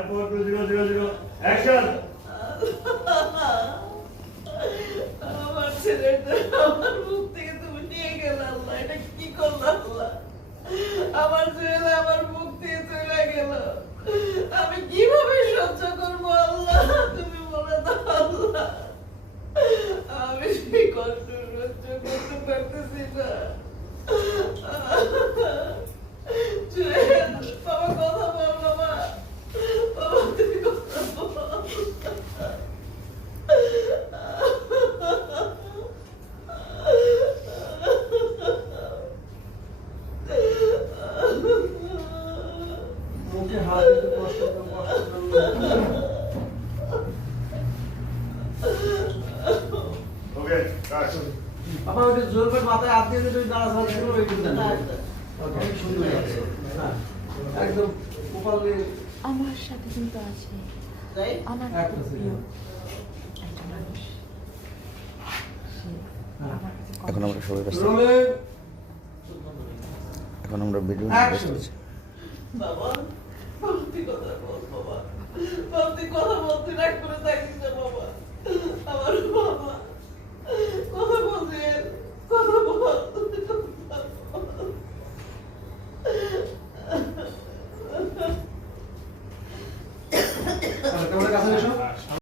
four, two, zero, zero, zero. Action. আমার ছেলেটা আমার মুখ থেকে তুমি নিয়ে গেলে আল্লাহ এটা কি করল আল্লাহ? আমার মুখ দিয়ে চলে গেল। আমি কীভাবে সহ্য করব আল্লাহ তুমি বলে দাও আল্লাহ আমি সেই কষ্ট সহ্য করতে পারতেছি না জুয়েল, বাবা কথা বল বাবা বাবা তুমি কথা বল বাবা জোর করে মাথায় হাত দিয়ে দাঁড়া ওই। সুন্দর লাগছে। হ্যাঁ একদম কপালে আমার সাথে কিন্তু আছে। তাই? আমার একটা প্রিয় একটা মানুষ। সে হ্যাঁ। কথা এখন আমরা সবাই ব্যস্ত। এখন আমরা ভিডিও ব্যস্ত আছি। বাবা। কথা বল বাবা কথা বলতে না করে থাকিস